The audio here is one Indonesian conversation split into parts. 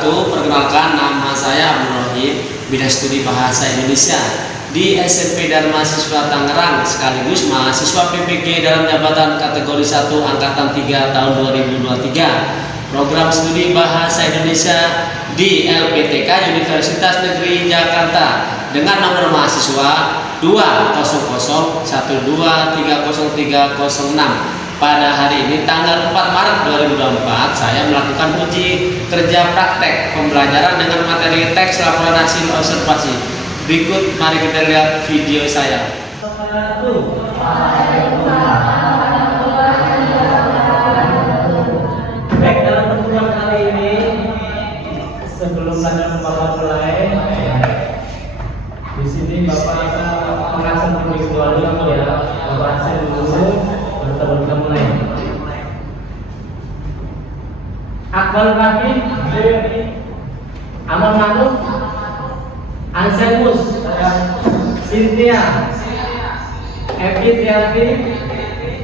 wabarakatuh. Perkenalkan, nama saya Abdul Rohim, bidang studi bahasa Indonesia di SMP Dharma Siswa Tangerang, sekaligus mahasiswa PPG dalam jabatan kategori 1 angkatan 3 tahun 2023. Program studi bahasa Indonesia di LPTK Universitas Negeri Jakarta dengan nomor mahasiswa 20012303006. Pada hari ini tanggal 4 Maret 2024 saya melakukan uji kerja praktek pembelajaran dengan materi teks laporan hasil observasi. Berikut mari kita lihat video saya. Baik, dalam pertemuan kali ini sebelum pelajaran Bapak mulai, di sini Bapak akan mengasah terlebih dahulu ya, Bapak asal dulu baru mulai. Akbar Rahim, Amal Manuk, Anselmus, Cynthia, Evi Trianti,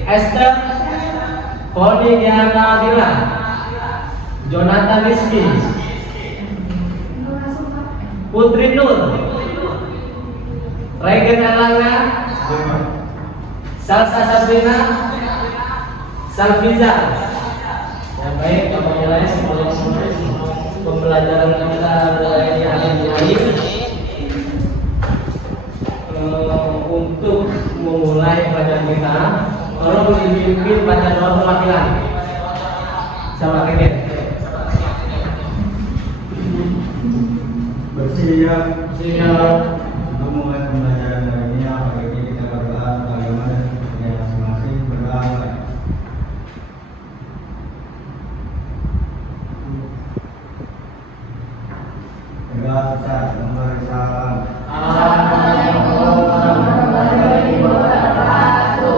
Esther, Koni Giana Adila, Jonathan Rizky, Putri Nur, Regen Elanga, Salsa Sabrina, Salviza. Ya baik, Bapak mulai sebelum pembelajaran kita mulai hari ini. Untuk memulai pelajaran kita, tolong dipimpin baca doa perwakilan. Sama Regen. Bersiap. Siap. Memulai pembelajaran hari ini, pagi ini kita berdoa bagaimana ya masing-masing berdoa. Berdoa besar, memberi salam.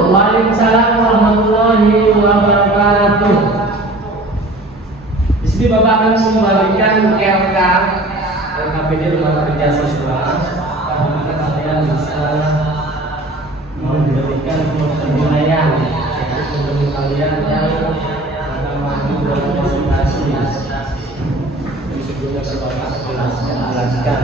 Waalaikumsalam warahmatullahi wabarakatuh. Di sini Bapak akan membagikan LKPD Rumah Kerja Siswa. Bagaimana kalian bisa memberikan penilaian untuk kalian yang akan maju dalam presentasi. Ini sebelumnya Bapak jelaskan.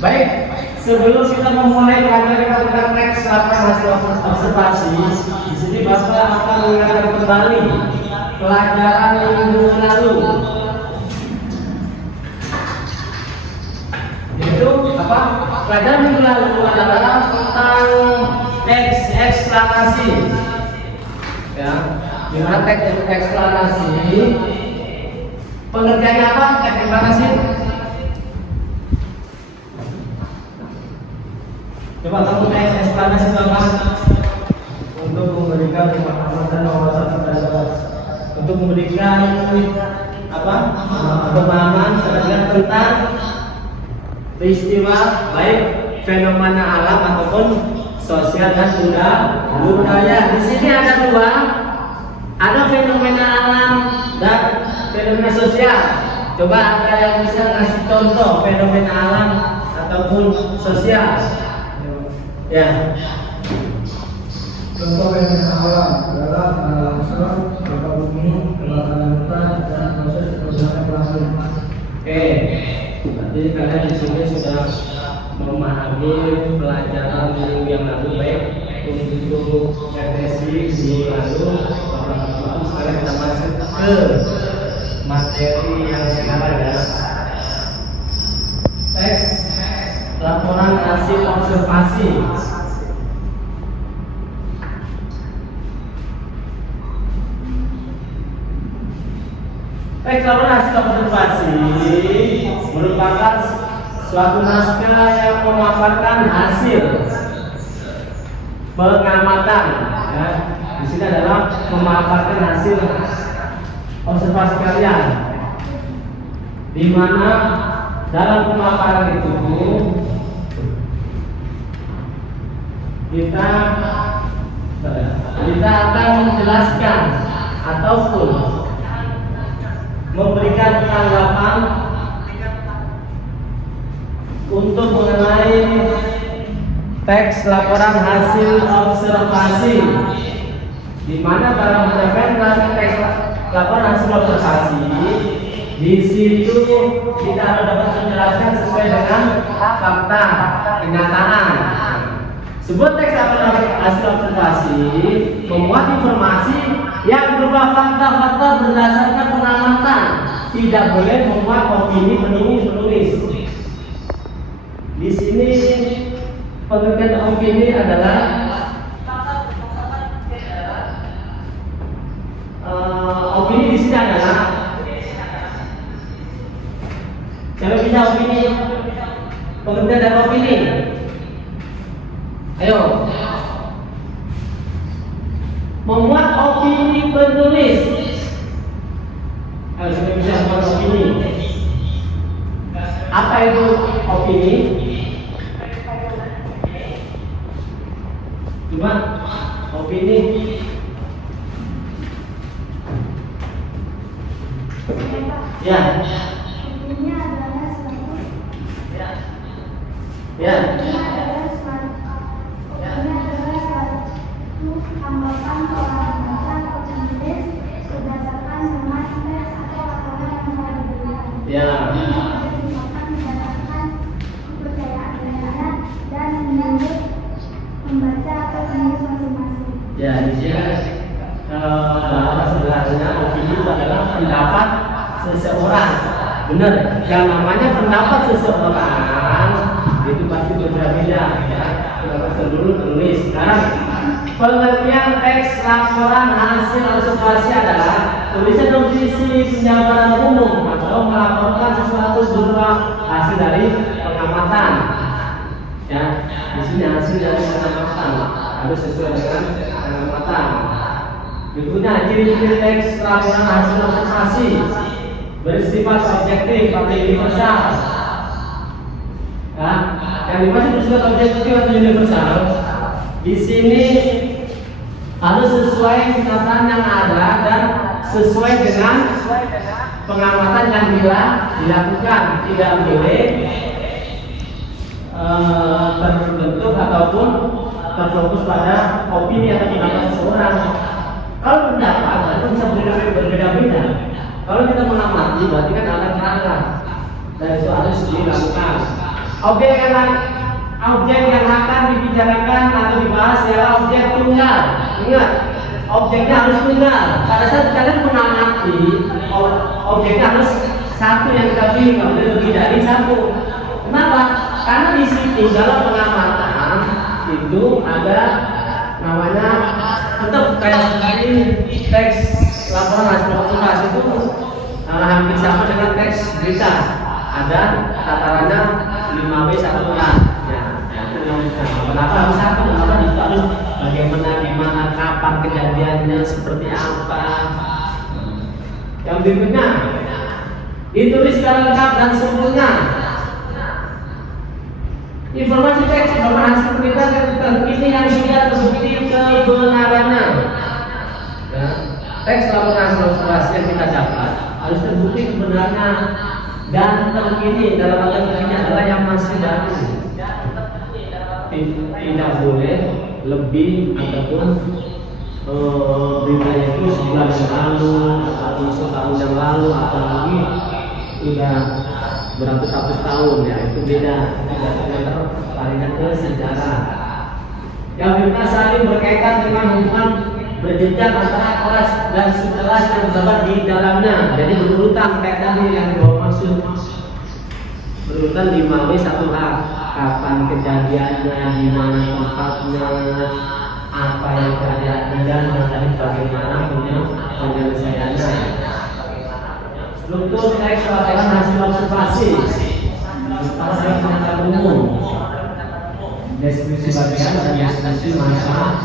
Baik, sebelum kita memulai pelajaran tentang teks laporan hasil observasi, di sini Bapak akan mengingatkan kembali pelajaran minggu lalu. Itu apa? Pelajaran minggu lalu adalah tentang teks eksplanasi. Ya, gimana teks eksplanasi? Pengertiannya apa? Teks eksplanasi? Coba kamu teks eksplanasi Bapak Untuk memberikan pemahaman dan wawasan kepada untuk memberikan apa? Pemahaman tentang peristiwa baik fenomena alam ataupun sosial dan budaya. Di sini ada dua, ada fenomena alam dan fenomena sosial. Coba ada yang bisa kasih contoh fenomena alam ataupun sosial? Ya. contoh fenomena alam adalah longsor, gempa bumi, kebakaran hutan, dan proses perubahan iklim. Oke. Berarti kalian di sini sudah memahami pelajaran minggu yang lalu baik untuk referensi minggu lalu. Sekarang kita masuk ke materi yang sekarang ya. Teks laporan hasil observasi. Teks laporan hasil observasi merupakan suatu naskah yang memaparkan hasil pengamatan. Ya. Di sini adalah memaparkan hasil observasi kalian, di mana dalam pemaparan itu kita akan menjelaskan ataupun memberikan tanggapan teks laporan hasil observasi, di mana dalam penyampaian teks laporan hasil observasi, di situ kita harus dapat menjelaskan sesuai dengan fakta kenyataan. Sebuah teks laporan hasil observasi memuat informasi yang berupa fakta-fakta berdasarkan pengamatan, tidak boleh memuat opini penulis. Di sini pengertian opini adalah opini di sini adalah siapa bisa opini? Pengertian dari opini. Ayo. Memuat opini penulis. Ayo siapa bisa membuat opini? Apa itu opini? Coba opini. Ya. Ini adalah suatu Ya. ini adalah suatu anggapan seorang pembaca atau penulis berdasarkan temuan teks atau laporan yang telah diberikan. Ya. Dimakan berdasarkan kepercayaan dirinya dan menurut pembaca atau penulis masing-masing. Ya, di sini bahasa sederhananya opini itu adalah pendapat seseorang. Benar, yang namanya pendapat seseorang itu pasti berbeda-beda ya. Pendapat seluruh penulis. Sekarang pengertian teks laporan hasil observasi adalah tulisan posisi penjabaran umum atau melaporkan sesuatu berupa hasil dari pengamatan. Ya, di sini hasil dari pengamatan harus sesuai dengan pengamatan. Berikutnya ciri-ciri teks laporan hasil observasi bersifat objektif atau universal. Ya, yang dimaksud bersifat objektif atau universal di sini harus sesuai kenyataan yang ada dan sesuai dengan pengamatan yang dilakukan, tidak boleh terbentuk ataupun terfokus pada opini atau pendapat seseorang. Kalau pendapat itu bisa berbeda-beda. Kalau kita mengamati berarti kan ada kerangka dan itu harus dilakukan. Objek yang akan dibicarakan atau dibahas adalah objek tunggal. Ingat, objeknya harus tunggal. Pada saat kalian mengamati, objeknya harus satu yang kita pilih, nggak boleh lebih dari satu. Kenapa? Karena di situ dalam pengamatan itu ada namanya tetap kayak sekali teks laporan hasil observasi itu hampir sama dengan teks berita. Ada tatarannya 5W1A. Ya, kenapa harus satu? Kenapa itu harus bagaimana, gimana, kapan kejadiannya, seperti apa? Yang berikutnya ditulis secara lengkap dan sempurna. Informasi teks berupa hasil penelitian terkini yang sudah terbukti kebenarannya. Ya, teks laporan hasil observasi yang kita dapat harus terbukti kebenarannya dan terkini. Dalam hal ini adalah yang masih baru. Tidak boleh lebih ataupun beritanya itu sebulan yang lalu atau setahun yang lalu atau lagi sudah beratus-ratus tahun, ya itu beda. Kita tarik ke sejarah. Yang berikutnya saling berkaitan dengan hubungan berjenjang antara kelas dan subkelas yang terdapat di dalamnya. Jadi berurutan kayak tadi yang dibawa maksud. Berurutan 5W1H. Kapan kejadiannya, di mana tempatnya, apa yang terjadi dan bagaimana punya penyelesaiannya. Struktur teks laporan hasil observasi. Pertama adalah pernyataan umum, deskripsi bagian dan deskripsi manfaat.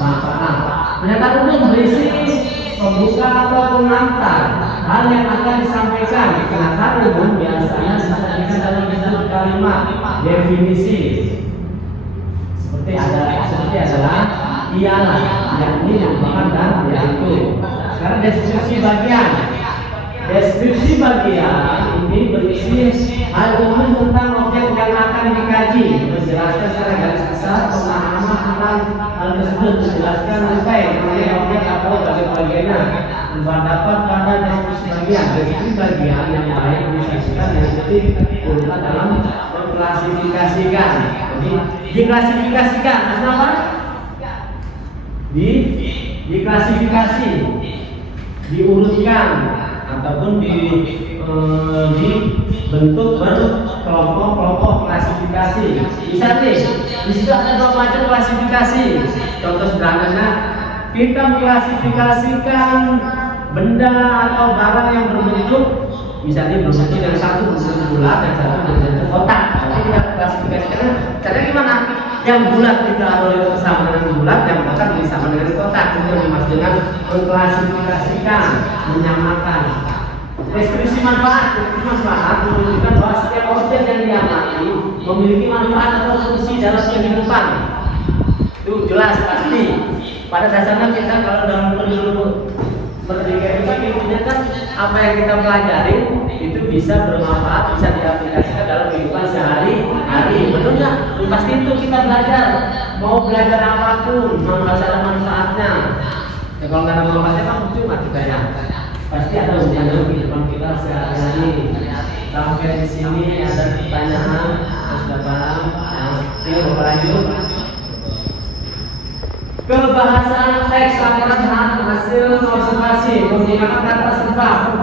Pernyataan umum berisi pembuka atau pengantar hal yang akan disampaikan. Pernyataan umum biasanya disampaikan dalam bentuk kalimat definisi seperti adalah ialah, yakni, merupakan, dan yaitu. Sekarang deskripsi bagian. Deskripsi bagian ini berisi hal umum tentang objek yang akan dikaji, menjelaskan secara garis besar pemahaman hal tersebut dijelaskan mengenai objek atau bagian-bagiannya. Terdapat pada deskripsi bagian yang baik disaksikan yang penting urutan dalam mengklasifikasikan. Jadi diklasifikasikan, maksudnya apa? Diklasifikasi, diurutkan ataupun dibentuk berkelompok-kelompok klasifikasi. Bisa nih, di situ ada 2 macam klasifikasi. Contoh sederhananya, kita mengklasifikasikan benda atau barang yang berbentuk, misalnya berbentuk yang satu berbentuk bulat dan satu berbentuk kotak. Jadi kita klasifikasikan. Caranya gimana? Yang bulat kita harus sama dengan bulat, yang kotak bisa sama dengan kotak. Itu yang dimaksud dengan mengklasifikasikan, menyamakan. Deskripsi manfaat menunjukkan bahwa setiap objek yang diamati memiliki manfaat atau fungsi dalam kehidupan. Itu jelas pasti. Pada dasarnya kita kalau dalam penduduk pendidikan ini intinya kan apa yang kita pelajari itu bisa bermanfaat, bisa diaplikasikan dalam kehidupan sehari-hari. Betul nggak? Pasti itu kita belajar. Mau belajar apapun, harus ada manfaatnya. Ya, kalau nggak ada manfaatnya kan cuma kita ya. Pasti ada hubungan kehidupan kita sehari-hari. Sampai di sini ada pertanyaan, sudah paham? Ini lanjut. Kebahasaan teks laporan hasil observasi menggunakan kata serba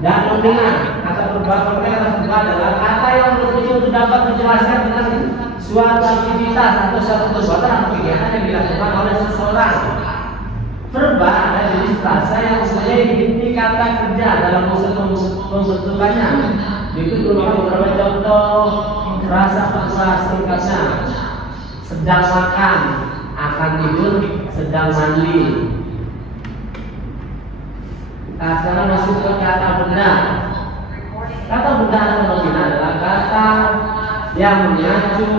dan nominal. Kata serba adalah kata yang berfungsi untuk dapat menjelaskan tentang suatu aktivitas atau suatu perbuatan atau kegiatan yang dilakukan oleh seseorang. Verba adalah jenis frasa yang mempunyai inti kata kerja dalam proses pembentukannya. Itu berupa beberapa contoh frasa singkatnya: sedang makan, akan tidur, sedang mandi. Nah, sekarang masuk ke kata benda. Kata benda atau nominal adalah kata yang mengacu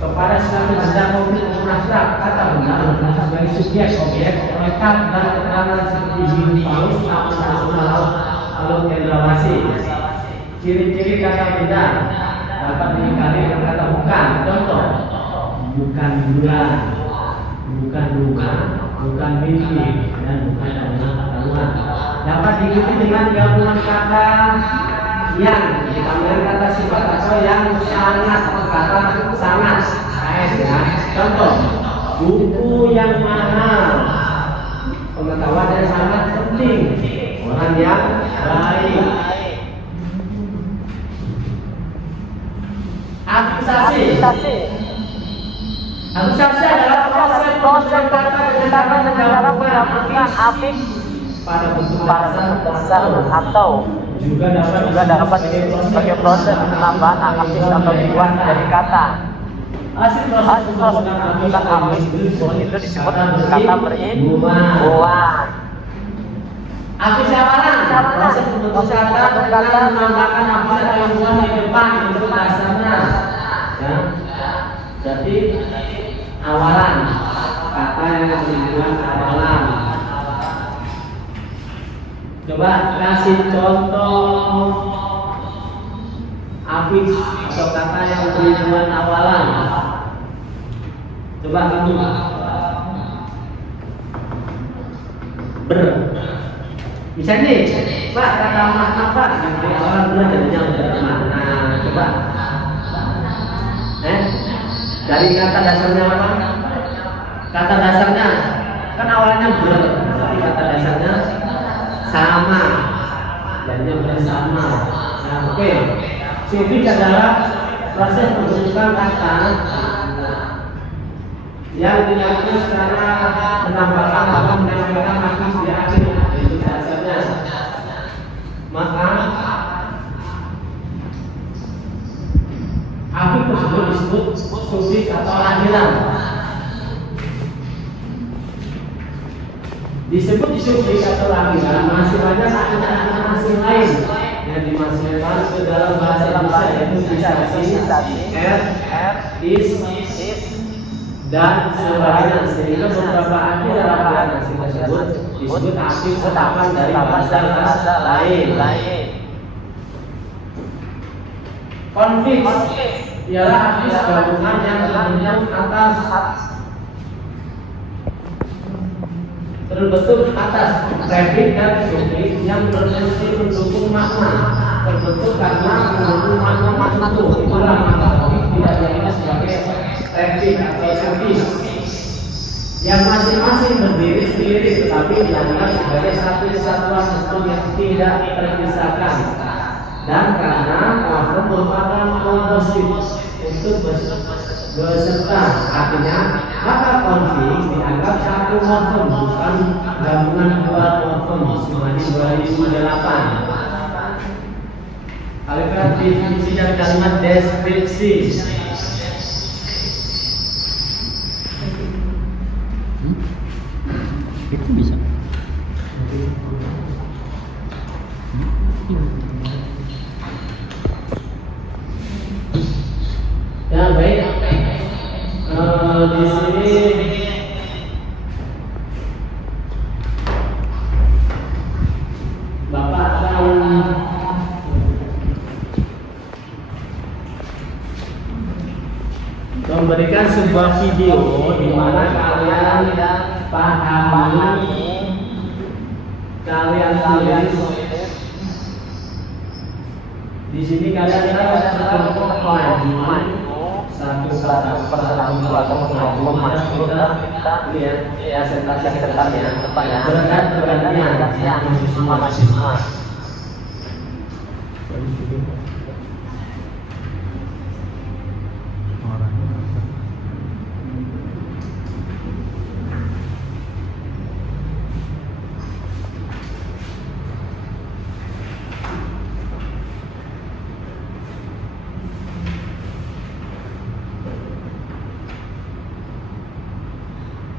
kepada suatu benda konkret maupun abstrak. Kata benda adalah sebagai subjek, objek, predikat dan keterangan seperti hiu, paus, api, nasional, lalu cendrawasih. Ciri-ciri kata benda dapat diingkari dengan kata bukan. Contoh: bukan bulan, bukan bunga, bukan mimpi, dan bukan bangunan pertemuan. Dapat diikuti dengan gabungan kata yang ditambahkan kata sifat atau yang sangat atau kata sangat. Ya. Contoh: buku yang mahal, pengetahuan yang sangat penting, orang yang baik. Akusasi. Akusasi adalah proses kata dengan cara melakukan afix pada bentuk dasar atau juga dapat sebagai proses penambahan afix atau dibuat dari kata. Hasil proses menggunakan afix itu disebut kata beribuan. Afix awalan, proses membentuk kata dengan menambahkan afix atau dibuat di depan untuk dasarnya. Ya. Jadi awalan, kata yang berhubungan awalan. Coba kasih contoh afiks atau kata yang berhubungan awalan. Coba kamu misalnya, Pak, kata maaf Pak, dari awalan benar jadinya bermakna. Coba dari kata dasarnya apa? Kata dasarnya kan awalnya ber, tapi kata dasarnya sama, jadinya bersama. Nah, oke. Sifik adalah proses pembentukan kata yang dilakukan secara menambahkan atau menambahkan afix di akhir. Itu dasarnya. Maka afix tersebut disebut subjek atau akhiran. Disebut subjek atau akhiran masih banyak akhiran asing lain yang dimasukkan ke dalam bahasa Indonesia, yaitu bisasi, is, dan sebagainya. Sehingga beberapa akhiran asing tersebut disebut afix setapan dari bahasa lain. Konflik ialah hadis gabungan yang berbentuk atas predik dan subjek yang berfungsi mendukung makna, terbentuk karena mendukung makna itu. Itulah maka tidak dianggap sebagai predik atau subjek yang masing-masing berdiri sendiri, tetapi dianggap sebagai satu kesatuan bentuk yang tidak terpisahkan. Dan karena morfem merupakan komposit untuk beserta, artinya maka konflik dianggap satu morfem, bukan gabungan dua morfem sebanding 2008. Kalimat definisi dan kalimat deskripsi. Itu bisa. Ya baik, di sini Bapak akan memberikan sebuah video di mana kalian pahami, kalian tulis. Di sini kalian ada satu lihat presentasi yang depannya bergantian mahasiswa.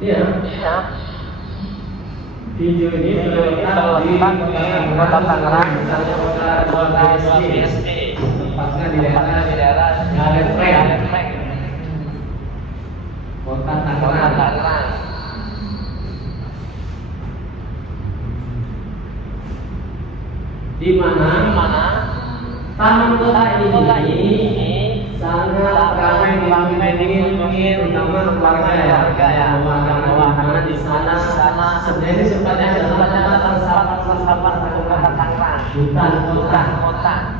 Iya. Video ini terletak di Kota Tangerang, Kota BSD, tempatnya di daerah Ngaret Peng, Kota Tangerang. Di mana taman kota ini sangat ramai dikunjungi, terutama keluarga ya, karena di sana sebenarnya tempatnya tersapat hutan kota,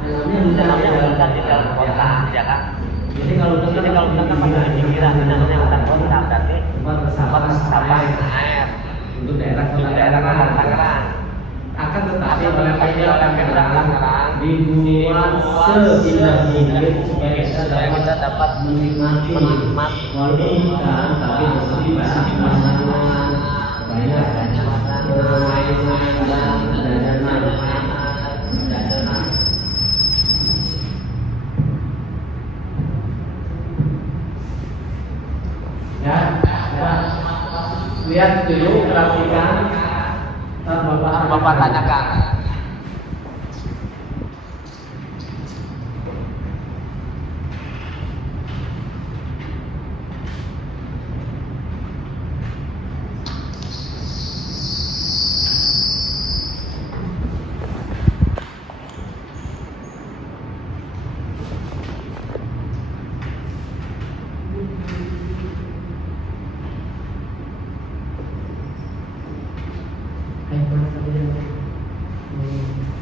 namanya hutan di dalam kota, ya kan? Jadi kalau kita pikiran namanya hutan kota berarti tempat resapan air untuk daerah Tangerang. Akan tetapi oleh Pemda Tangerang dibuat seindah-indah supaya kita dapat menikmati walaupun hutan, tapi di sini banyak pemandangan, banyak permainan dan jajanan. Ya, lihat dulu, perhatikan. Bapak tanyakan.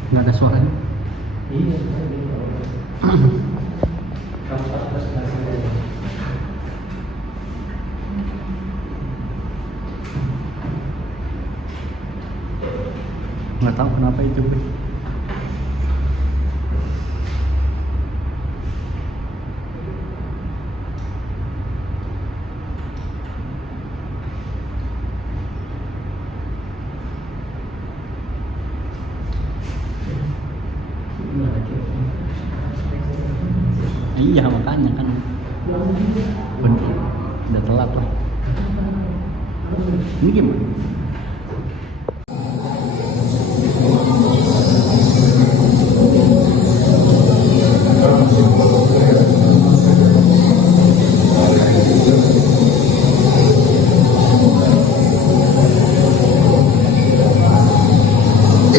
Nggak ada suaranya. Iya. Nggak tahu kenapa itu. Iya makanya kan bener, udah telat lah. Ini gimana?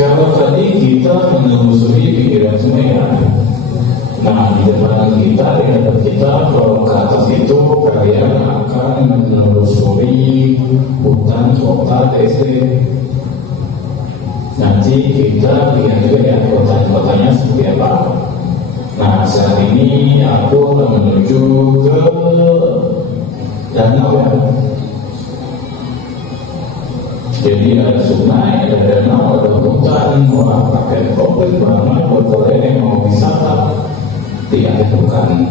Kalau tadi kita menelusuri pikiran semua, Nah, di depan kita, di depan kita, kalau ke atas itu kalian akan menelusuri hutan kota desa. Nanti kita lihat juga ya kota-kotanya seperti apa. Nah, saat ini aku akan menuju ke danau ya. Jadi ada sungai, ada danau, ada hutan, wah pakai komplit banget buat kalian yang mau wisata. Tidak bukan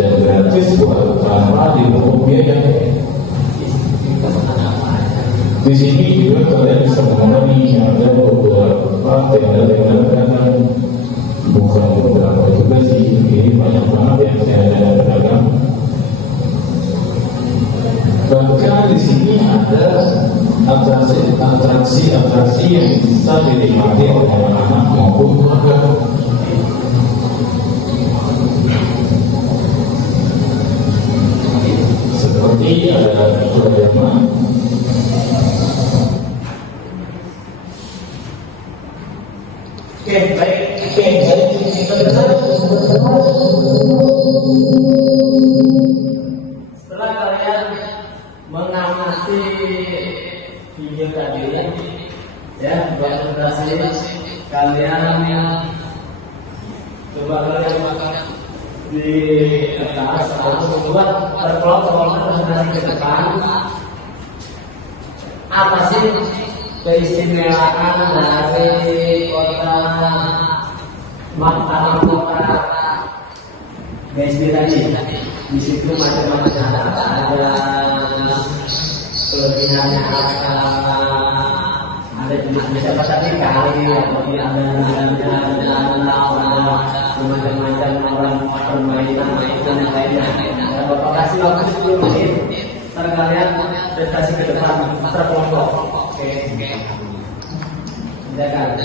dan gratis buat tanpa dipungut biaya. Di sini juga kalian bisa mengenai ada beberapa tenda-tenda kan, bukan beberapa juga sih, ini banyak banget yang saya ada pedagang. Bahkan di sini ada atraksi yang bisa dinikmati oleh anak-anak maupun keluarga. Seperti ada Kurayama, Setelah kalian mengamati video tadi, ya, presentasi kalian coba kalian di atas atau membuat berkelompok presentasi ke depan. Apa sih keistimewaan dari kota kota BSD tadi? Di situ macam-macam ada kelebihannya, ada jenis-jenis apa tadi kali, ada macam-macam orang permainan yang lainnya. Bapak kasih waktu 10 menit, ntar kalian presentasi ke depan terkelompok. Oke. Silakan.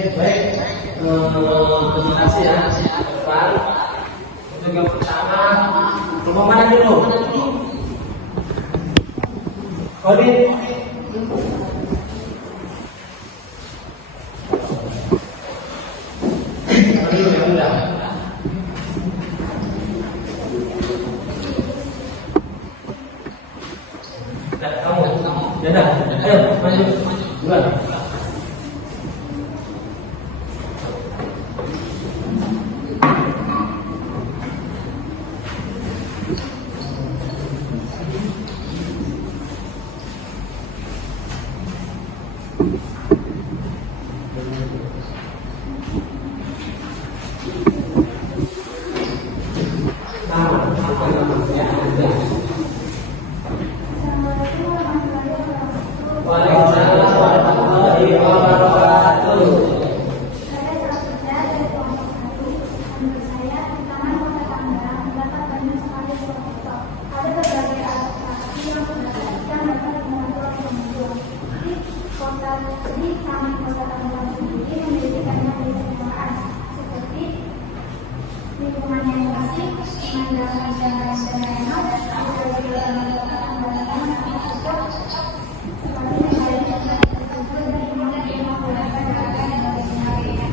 Baik, terima kasih ya. Depan untuk yang pertama, rumah mana dulu? Kodi. Ayo yang muda. Kamu, dadah. Ayo maju, duluan. Waalaikumsalam warahmatullahi wabarakatuh. Saya Safida dari kelompok 1. Menurut saya, di Taman Kota Tangerang terdapat banyak sekali spot foto. Ada berbagai atraksi yang diperhatikan dapat mengatur pengunjung. Di Taman Kota Tangerang sendiri memiliki banyak keistimewaan, seperti lingkungan yang bersih, pemandangan jalan dan enak, berbagai taman kota Tangerang sangat support, seperti negara dan infrastruktur dan kemudian menggunakan gerakan dan sebagainya.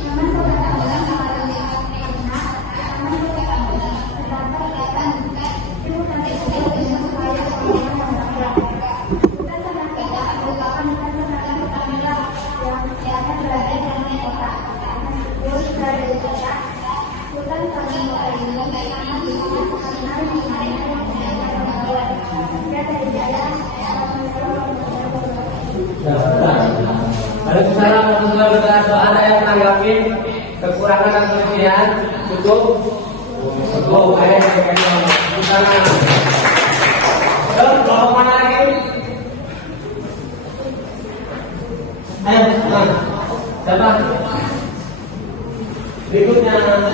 Taman Kota Tangerang sangat unik karena Taman Kota Tangerang terdapat hutan itu hutan tersebut dengan upaya pengelolaan Tangerang. Hutan Tangerang merupakan hutan Tangerang Tangerang yang berada di dalam kota. Meskipun berada di kota, hutan Tangerang Kota ini sangat disebut karena lingkungannya yang berbeda banget. Saya dari jalan Waalaikumsalam warahmatullahi wabarakatuh. Ada yang menanggapi kekurangan dan kelebihan? Cukup? Cukup. Ayo kita sana. Kelompok mana lagi? Ayo.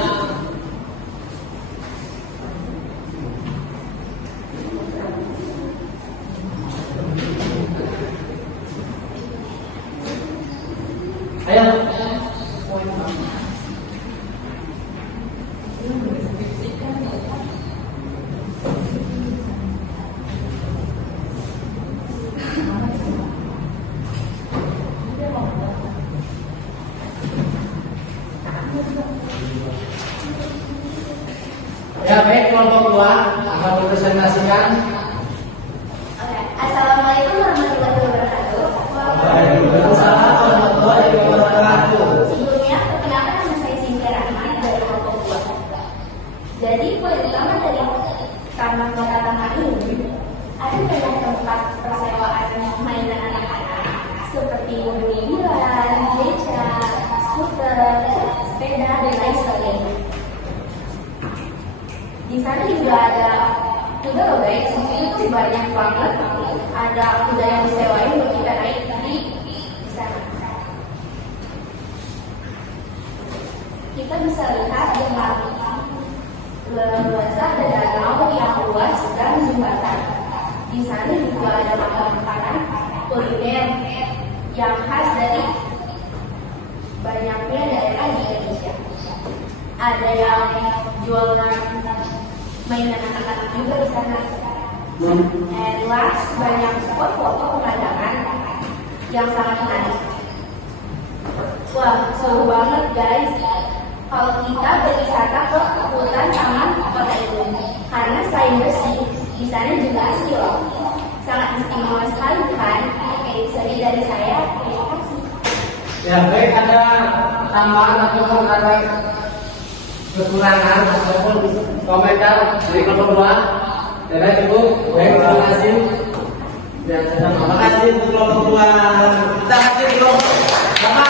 Ya baik, kelompok 2 akan mempresentasikan. Assalamualaikum warahmatullahi wabarakatuh. Waalaikumsalam warahmatullahi wabarakatuh. Sebelumnya, perkenalkan nama saya Cynthia Rahman dari kelompok 2. Jadi, poin utama dari Taman Kota Tangerang ini ada banyak tempat persewaan mainan anak-anak seperti mobil-mobilan, beca, skuter, sepeda, dan lain sebagainya. Di sana juga ada kuda loh guys, itu banyak banget. Ada kuda yang disewain buat kita naik di sana. Kita bisa lihat dengan luasa ada danau yang luas dan jembatan. Di sana juga ada makanan kuliner yang khas dari banyaknya daerah di Indonesia. Ada yang jualan mainan anak-anak juga di sana. And last, banyak spot foto pemandangan yang sangat menarik. Wah, seru banget guys. Kalau kita berwisata ke hutan taman kota ini, karena selain bersih, di sana juga asli loh. Sangat istimewa sekali kan? Oke, seri dari saya. Terima kasih. Ya baik, ada tambahan ataupun ada kekurangan ataupun komentar dari kelompok 2. Ya Ibu, baik, terima kasih. Ya, terima kasih untuk kelompok 2. Kita kasih kelompok berapa?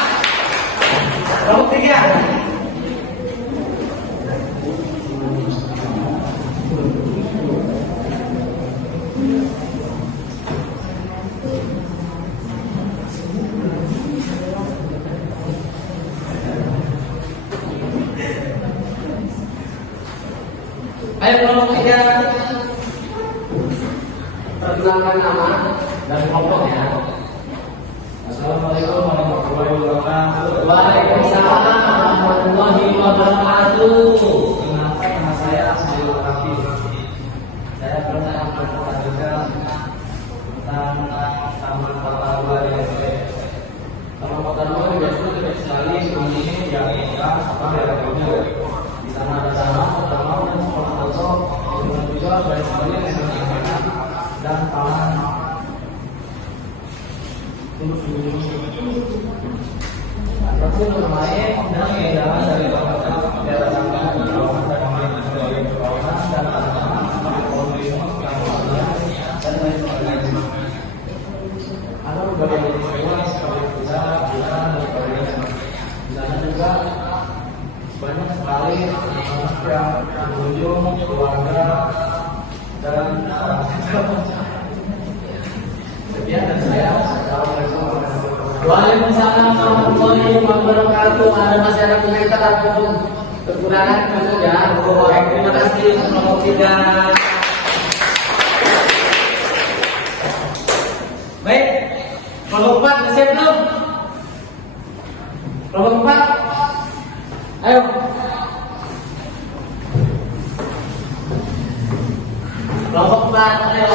Kelompok 3. Ayo kelompok 3, perkenalkan nama dan kelompoknya. Assalamualaikum warahmatullahi wabarakatuh. Waalaikumsalam warahmatullahi wabarakatuh. Kenalkan nama saya Asmaul Rafi. Saya pernah mempresentasikan tentang Taman Kota 2 di SMP. Taman Kota 2 di SMP tidak sekali ini yang indah apa daerahnya. Di sana ada danau dan sekolah foto, kemudian juga banyak sekali mainan dan taman. Tapi yang lain dan keindahan dari daerah Sangka, Pekalongan dan mainan dari Pekalongan dan anak-anak seperti Polri, dan lain sebagainya. Ada berbagai jenis hewan seperti kuda, kuda, dan sebagainya. Di sana juga banyak sekali anak yang berkunjung, keluarga, dan sekian dari saya. Assalamualaikum warahmatullahi wabarakatuh. Waalaikumsalam warahmatullahi wabarakatuh. Ada masih ada komentar ataupun kekurangan tentu ya. Baik, terima kasih kelompok 3. Baik, kelompok 4 siap belum? Kelompok 4, ayo. Kelompok 4, ayo.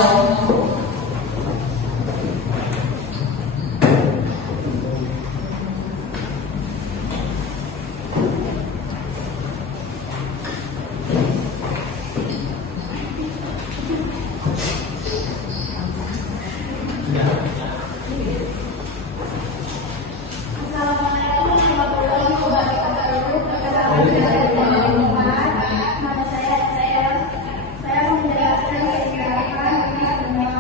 Assalamualaikum warahmatullahi wabarakatuh. Perkenalkan saya Dina Muhammad. Nama saya menjelaskan keindahan dunia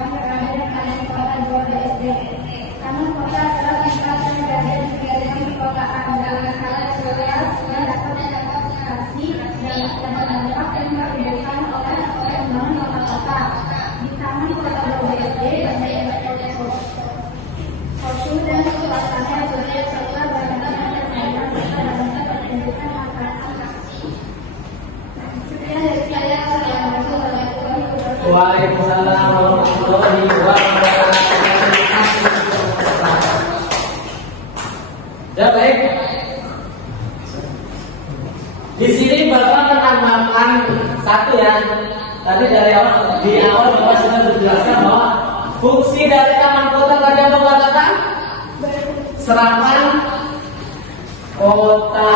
Waalaikumsalam warahmatullahi wabarakatuh. Ya baik. Di sini Bapak menambahkan satu ya. Tadi di awal Bapak sudah menjelaskan bahwa fungsi dari taman kota tadi apa Bapak kata? Serapan kota,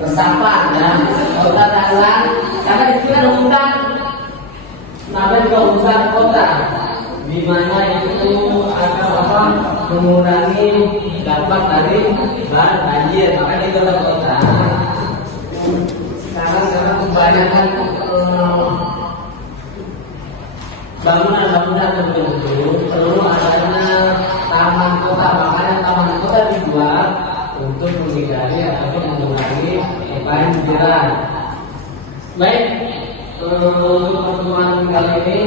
resapan ya, kota dalam. Karena di sini ada hutan, namanya juga hutan kota, di mana itu akan apa mengurangi dampak dari banjir. Makanya itu adalah kota. Sekarang karena kebanyakan bangunan-bangunan tertentu perlu adanya taman kota, makanya taman kota dibuat untuk menghindari ataupun mengurangi kebanjiran. Baik, untuk pertemuan kali ini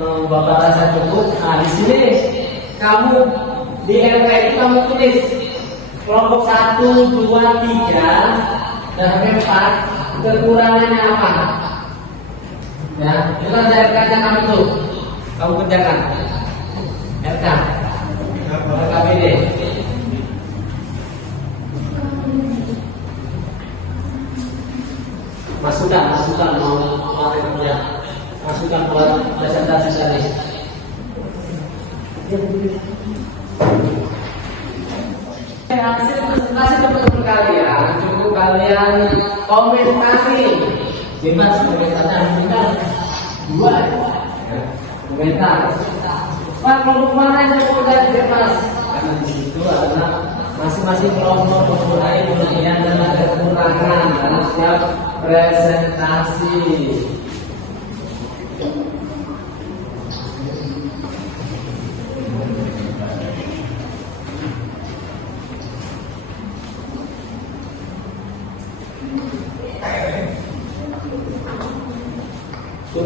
Bapak rasa cukup. Nah di sini kamu di RK itu kamu tulis kelompok 1, 2, 3 dan 4 kekurangannya apa? Ya, itu ada RK-nya kamu tuh. Kamu kerjakan. RK. RKPD. Masukan mau kerja. Masukan buat presentasi tadi. Hasil presentasi teman-teman kalian cukup kalian komentari. Bebas komentarnya kita 2 komentar. Pak kelompok mana yang sudah bebas? Karena di situ adalah masing-masing kelompok mempunyai kelebihan dan kekurangan dalam setiap presentasi.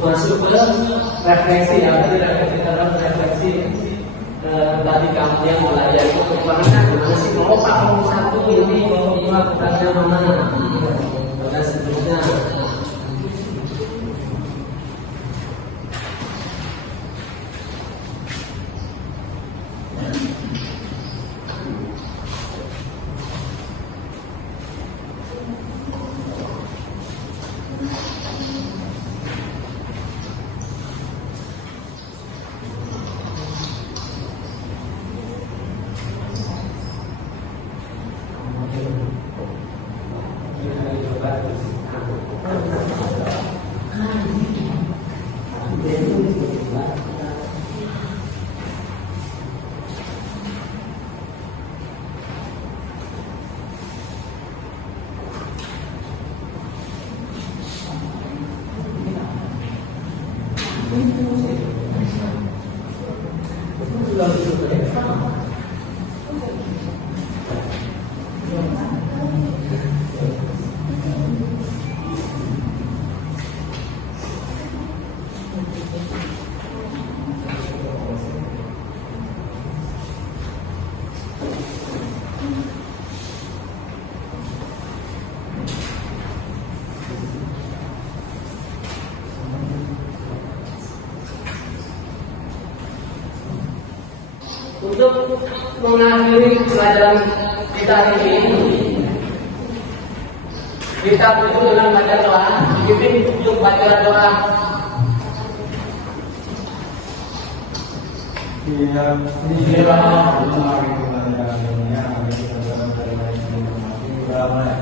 Masuk ke refleksi ya, berarti refleksi terhadap refleksi tadi kamu yang belajar itu kekurangan masih kelompok 1 ini kelompok 2 kekurangan mana dan seterusnya. Untuk mengakhiri pelajaran kita hari ini, kita tutup dengan baca doa. Dipimpin untuk baca doa. Bismillahirrahmanirrahim.